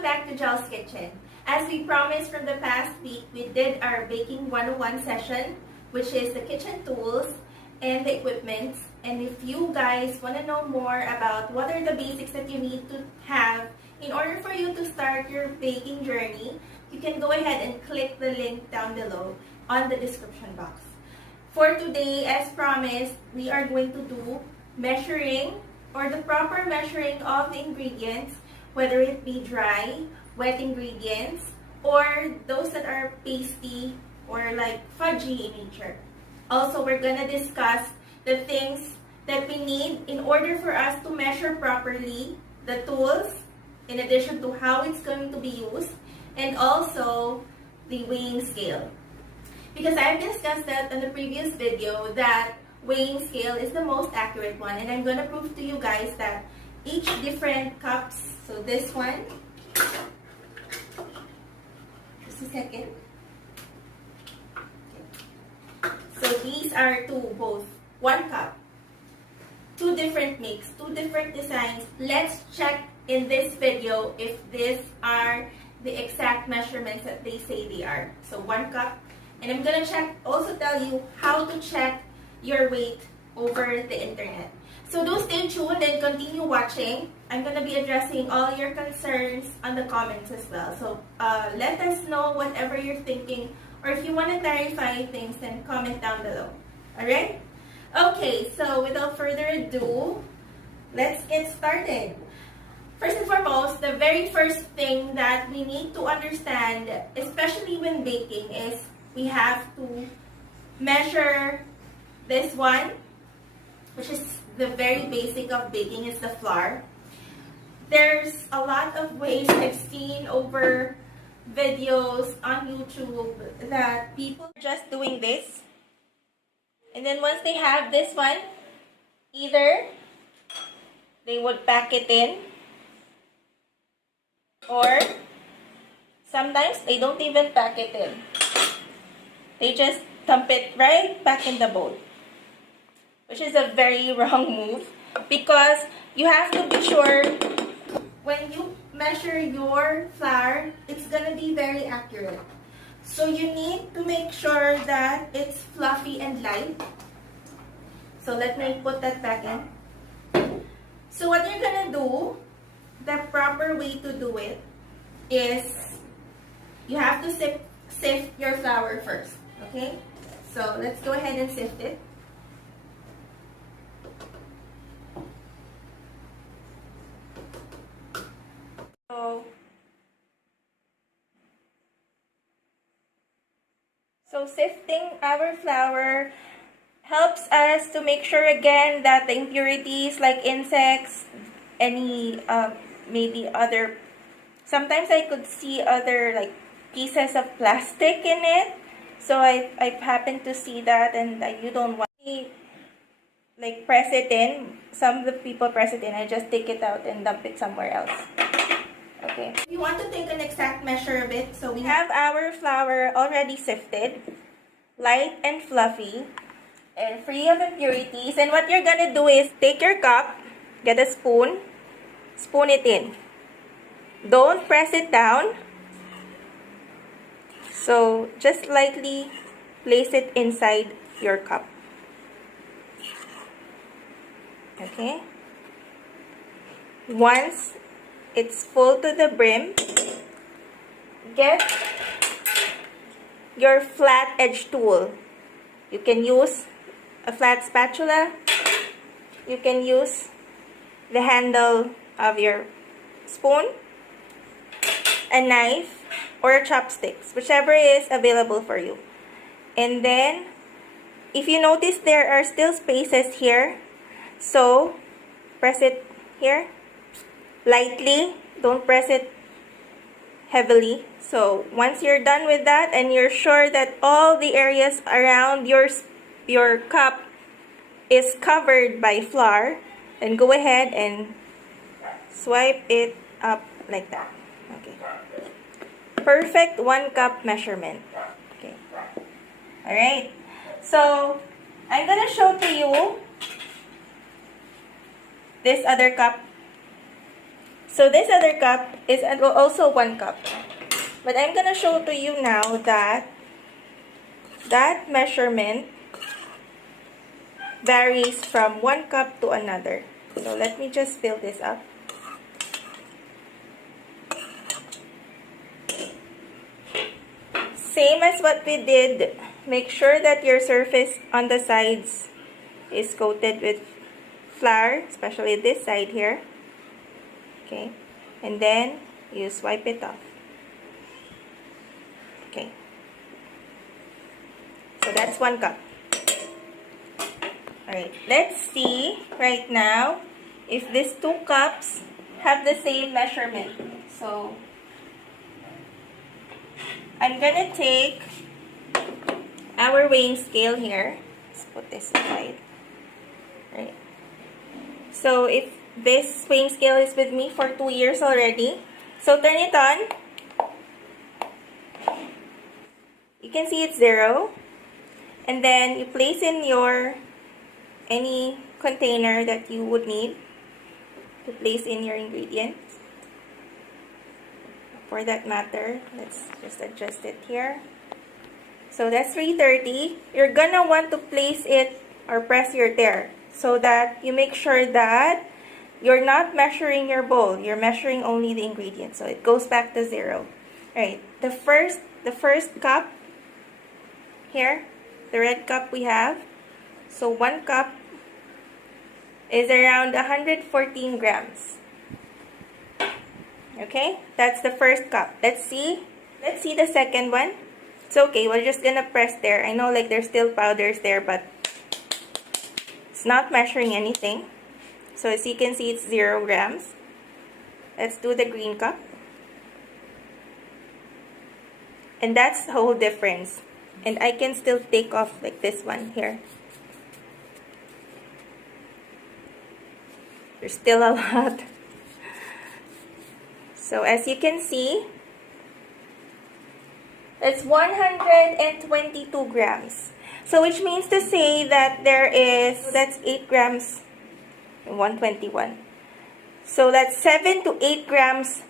Welcome back to Jols Kitchen. As we promised from the past week, we did our baking 101 session, which is the kitchen tools and the equipment. And if you guys want to know more about what are the basics that you need to have in order for you to start your baking journey, you can go ahead and click the link down below on the description box. For today, as promised, we are going to do measuring or the proper measuring of the ingredients, whether it be dry, wet ingredients, or those that are pasty or like fudgy in nature. Also, we're gonna discuss the things that we need in order for us to measure properly the tools, in addition to how it's going to be used, and also the weighing scale. Because I've discussed that in the previous video that weighing scale is the most accurate one, and I'm gonna prove to you guys that each different cups, so this one, just a second. Okay. So these are both 1 cup, 2 different makes, 2 different designs. Let's check in this video if these are the exact measurements that they say they are. So 1 cup, and I'm gonna also tell you how to check your weight over the internet. So do stay tuned and continue watching. I'm going to be addressing all your concerns on the comments as well. So let us know whatever you're thinking, or if you want to clarify things, then comment down below. Alright? Okay, so without further ado, let's get started. First and foremost, the very first thing that we need to understand, especially when baking, is we have to measure this one, which is the very basic of baking, is the flour. There's a lot of ways I've seen over videos on YouTube that people are just doing this. And then once they have this one, either they would pack it in, or sometimes they don't even pack it in. They just dump it right back in the bowl, which is a very wrong move, because you have to be sure when you measure your flour, it's gonna be very accurate. So you need to make sure that it's fluffy and light. So let me put that back in. So what you're gonna do, the proper way to do it is you have to sift your flour first, okay? So let's go ahead and sift it. So sifting our flour helps us to make sure again that the impurities like insects, any maybe other, sometimes I could see other like pieces of plastic in it. So I've happened to see that, and you don't want to like press it in. Some of the people press it in. I just take it out and dump it somewhere else. Okay. If you want to take an exact measure of it, so we have our flour already sifted, light and fluffy, and free of impurities. And what you're gonna do is take your cup, get a spoon, spoon it in. Don't press it down. So just lightly place it inside your cup. Okay. Once it's full to the brim, get your flat edge tool. You can use a flat spatula. You can use the handle of your spoon, a knife, or a chopsticks, whichever is available for you. And then, if you notice, there are still spaces here, so press it here lightly, don't press it heavily. So once you're done with that and you're sure that all the areas around your cup is covered by flour, then go ahead and swipe it up like that. Okay. Perfect 1 cup measurement. Okay. Alright. So I'm gonna show to you this other cup. So this other cup is also 1 cup. But I'm gonna show to you now that that measurement varies from 1 cup to another. So let me just fill this up. Same as what we did, make sure that your surface on the sides is coated with flour, especially this side here. Okay, and then you swipe it off. Okay, so that's 1 cup. Alright, let's see right now if these 2 cups have the same measurement. So I'm gonna take our weighing scale here. Let's put this aside. Right. So if this weighing scale is with me for 2 years already, so turn it on. You can see it's 0. And then you place in your any container that you would need to place in your ingredients. For that matter, let's just adjust it here. So that's 330. You're gonna want to place it or press your there so that you make sure that you're not measuring your bowl. You're measuring only the ingredients. So it goes back to 0. Alright, the first cup here, the red cup we have. So 1 cup is around 114 grams. Okay, that's the first cup. Let's see the second one. It's okay, we're just gonna press there. I know like there's still powders there, but it's not measuring anything. So as you can see, it's 0 grams. Let's do the green cup. And that's the whole difference. And I can still take off like this one here. There's still a lot. So as you can see, it's 122 grams. So which means to say that that's 8 grams and 121. So that's 7 to 8 grams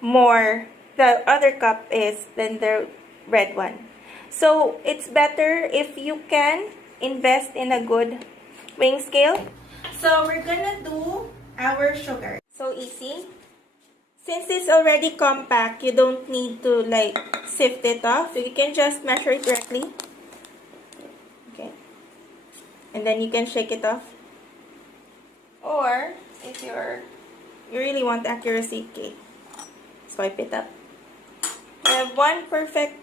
more the other cup is than the red one. So it's better if you can invest in a good weighing scale. So we're gonna do our sugar. So easy. Since it's already compact, you don't need to like sift it off. So you can just measure it directly. Okay. And then you can shake it off. Or if you really want accuracy, okay, swipe it up. I have one perfect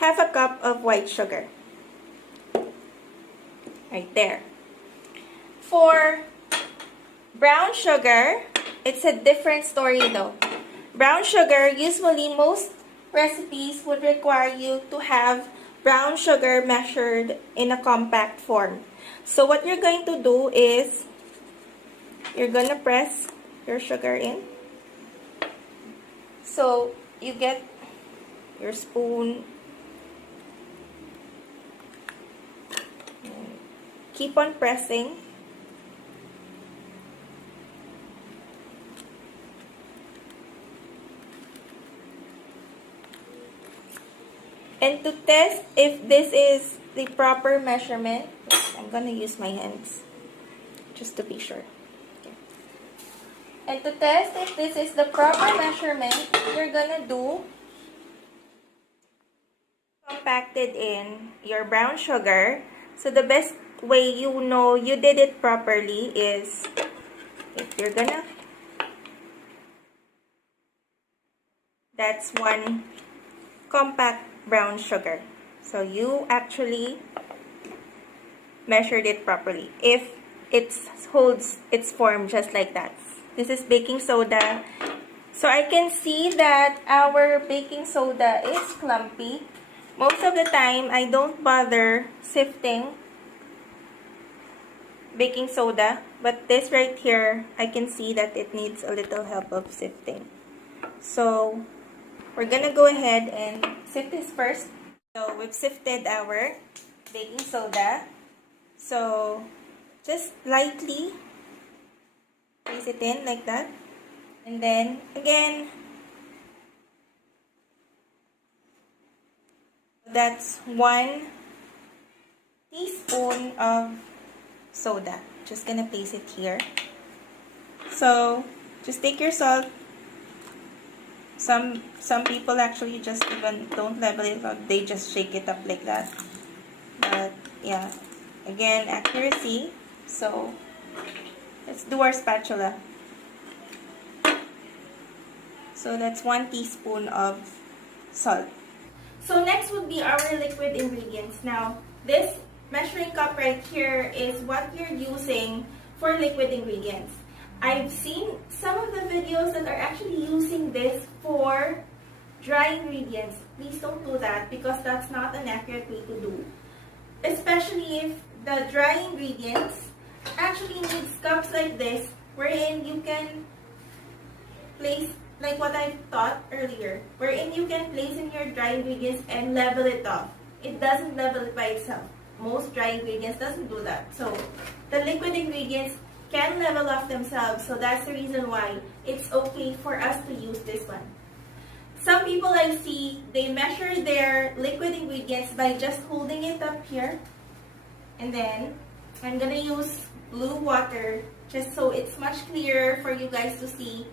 half a cup of white sugar. Right there. For brown sugar, it's a different story though. Brown sugar, usually most recipes would require you to have brown sugar measured in a compact form. So what you're going to do is, you're going to press your sugar in. So you get your spoon. Keep on pressing. And to test if this is the proper measurement, I'm going to use my hands just to be sure. Okay. And to test if this is the proper measurement, you're going to do compacted in your brown sugar. So the best way you know you did it properly is if you're gonna, that's 1 compact brown sugar. So you actually measured it properly. If it holds its form just like that. This is baking soda. So I can see that our baking soda is clumpy. Most of the time, I don't bother sifting baking soda. But this right here, I can see that it needs a little help of sifting. So we're gonna go ahead and sift this first. So we've sifted our baking soda. So just lightly place it in like that. And then, again, that's 1 teaspoon of soda. Just gonna place it here. So, just take your salt. Some people actually just even don't level it out. They just shake it up like that. But, yeah. Again, accuracy. So, let's do our spatula. So, that's 1 teaspoon of salt. So, next would be our liquid ingredients. Now, this measuring cup right here is what you're using for liquid ingredients. I've seen some of the videos that are actually using this for dry ingredients. Please don't do that because that's not an accurate way to do. Especially if the dry ingredients actually needs cups like this wherein you can place, like what I taught earlier, wherein you can place in your dry ingredients and level it off. It doesn't level it by itself. Most dry ingredients doesn't do that. So the liquid ingredients can level off themselves. So that's the reason why it's okay for us to use this one. Some people I see, they measure their liquid ingredients by just holding it up here. And then I'm gonna use blue water just so it's much clearer for you guys to see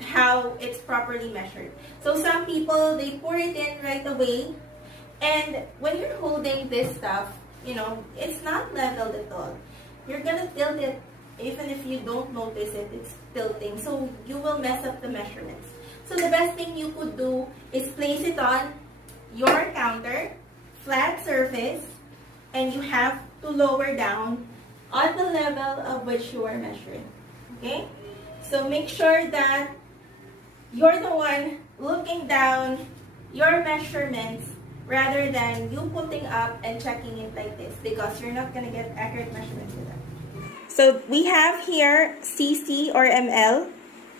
how it's properly measured. So some people, they pour it in right away. And when you're holding this stuff, you know, it's not leveled at all. You're gonna tilt it even if you don't notice it, it's tilting. So you will mess up the measurements. So the best thing you could do is place it on your counter, flat surface, and you have to lower down on the level of which you are measuring. Okay? So make sure that you're the one looking down your measurements rather than you putting up and checking it like this because you're not going to get accurate measurements with that. So we have here cc or ml,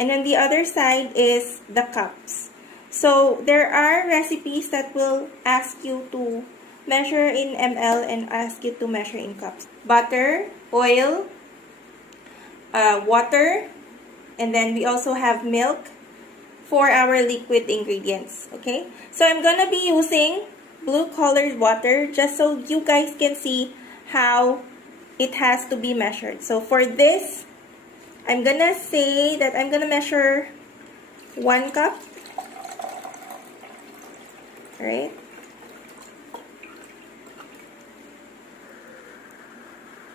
and on the other side is the cups. So there are recipes that will ask you to measure in ml and ask you to measure in cups. Butter, oil, water, and then we also have milk for our liquid ingredients. Okay, so I'm gonna be using blue colored water just so you guys can see how it has to be measured. So for this, I'm gonna say that I'm gonna measure 1 cup. Alright.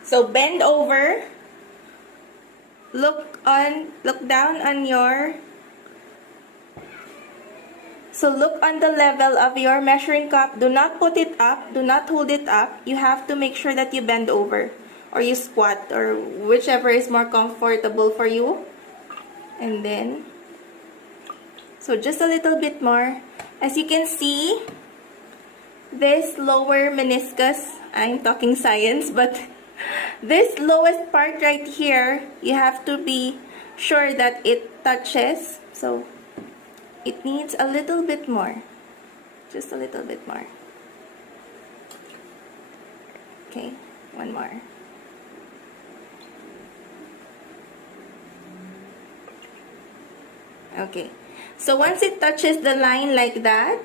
So bend over, look down on your, so look on the level of your measuring cup. Do not put it up, do not hold it up. You have to make sure that you bend over or you squat or whichever is more comfortable for you. And then, so just a little bit more. As you can see, this lower meniscus, I'm talking science, but this lowest part right here, you have to be sure that it touches. So it needs a little bit more. Just a little bit more. Okay, 1 more. Okay, so once it touches the line like that,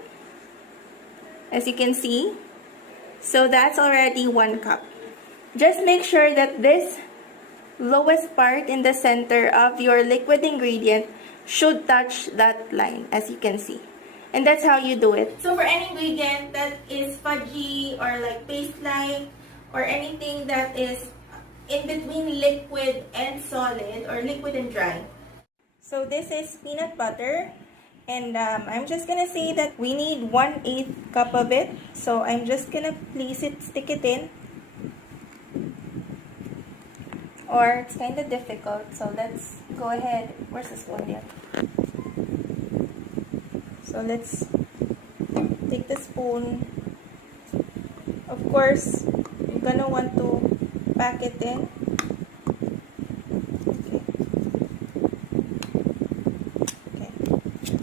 as you can see, so that's already 1 cup. Just make sure that this lowest part in the center of your liquid ingredient should touch that line, as you can see. And that's how you do it. So for any ingredient that is fudgy or like paste-like or anything that is in between liquid and solid or liquid and dry. So this is peanut butter. And I'm just gonna say that we need 1/8 cup of it. So I'm just gonna place it, stick it in. Or it's kind of difficult, so let's go ahead. Where's the spoon yet? So let's take the spoon. Of course, you're gonna want to pack it in. Okay.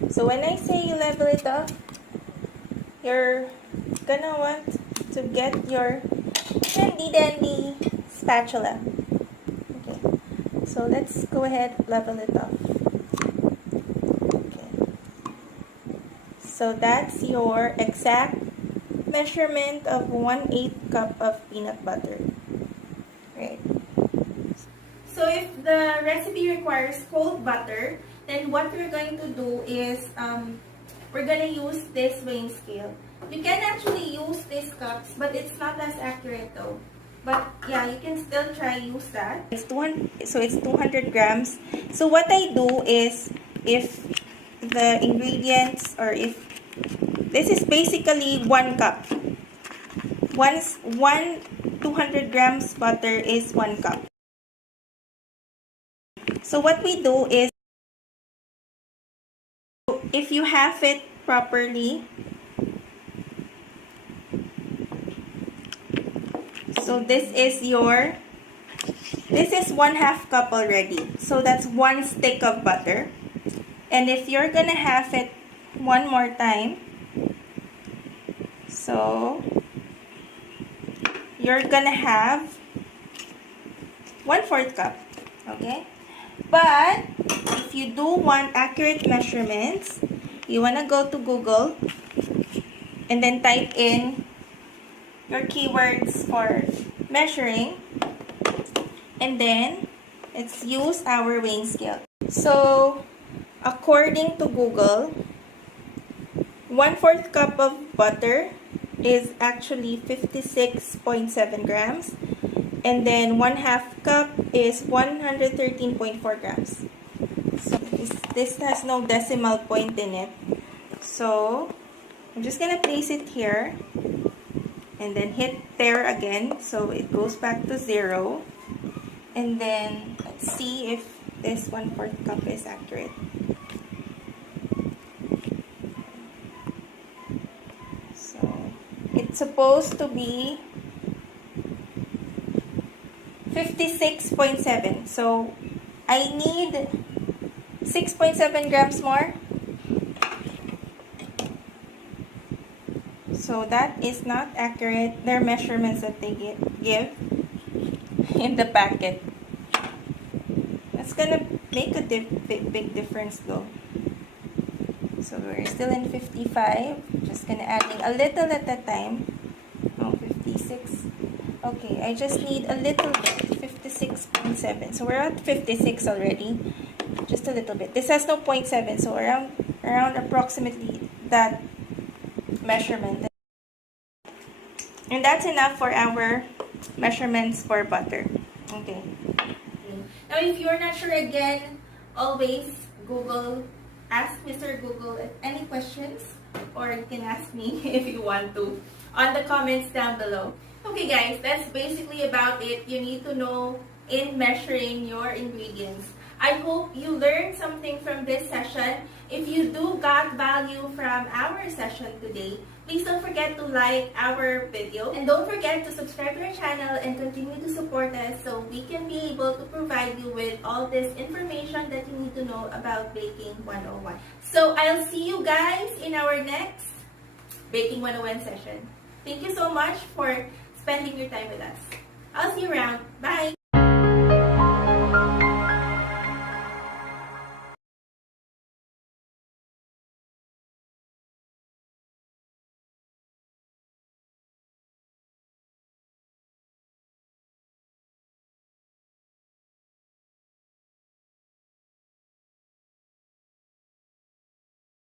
So when I say you level it up, you're gonna want to get your handy dandy spatula. So let's go ahead, level it up. So that's your exact measurement of 1/8 cup of peanut butter. Right. So if the recipe requires cold butter, then what we're going to do is we're going to use this weighing scale. You can actually use these cups, but it's not as accurate though. But yeah, you can still try use that. It's 200 grams. So what I do is, if the ingredients, or if this is basically 1 cup. One 200 grams butter is 1 cup. So what we do is, if you half it properly, so this is 1/2 cup already. So that's 1 stick of butter. And if you're gonna half it one more time, so you're gonna have 1/4 cup. Okay? But if you do want accurate measurements, you want to go to Google and then type in your keywords for measuring, and then let's use our weighing scale. So according to Google, 1/4 cup of butter is actually 56.7 grams. And then 1/2 cup is 113.4 grams. So this has no decimal point in it. So I'm just gonna place it here and then hit there again, so it goes back to 0. And then let's see if this 1/4 cup is accurate. So it's supposed to be 56.7. So I need 6.7 grams more. So that is not accurate. Their measurements that they give in the packet. That's gonna make a big difference though. So we're still in 55. Just gonna add in a little at a time. Oh, 56. Okay, I just need a little bit, 56.7. So we're at 56 already, just a little bit. This has no 0.7, so around approximately that measurement. And that's enough for our measurements for butter. Okay. Now, if you're not sure, again, always Google, ask Mr. Google any questions, or you can ask me if you want to on the comments down below. Okay guys, that's basically about it. You need to know in measuring your ingredients. I hope you learned something from this session. If you do got value from our session today, please don't forget to like our video. And don't forget to subscribe to our channel and continue to support us so we can be able to provide you with all this information that you need to know about Baking 101. So I'll see you guys in our next Baking 101 session. Thank you so much for spending your time with us. I'll see you around. Bye!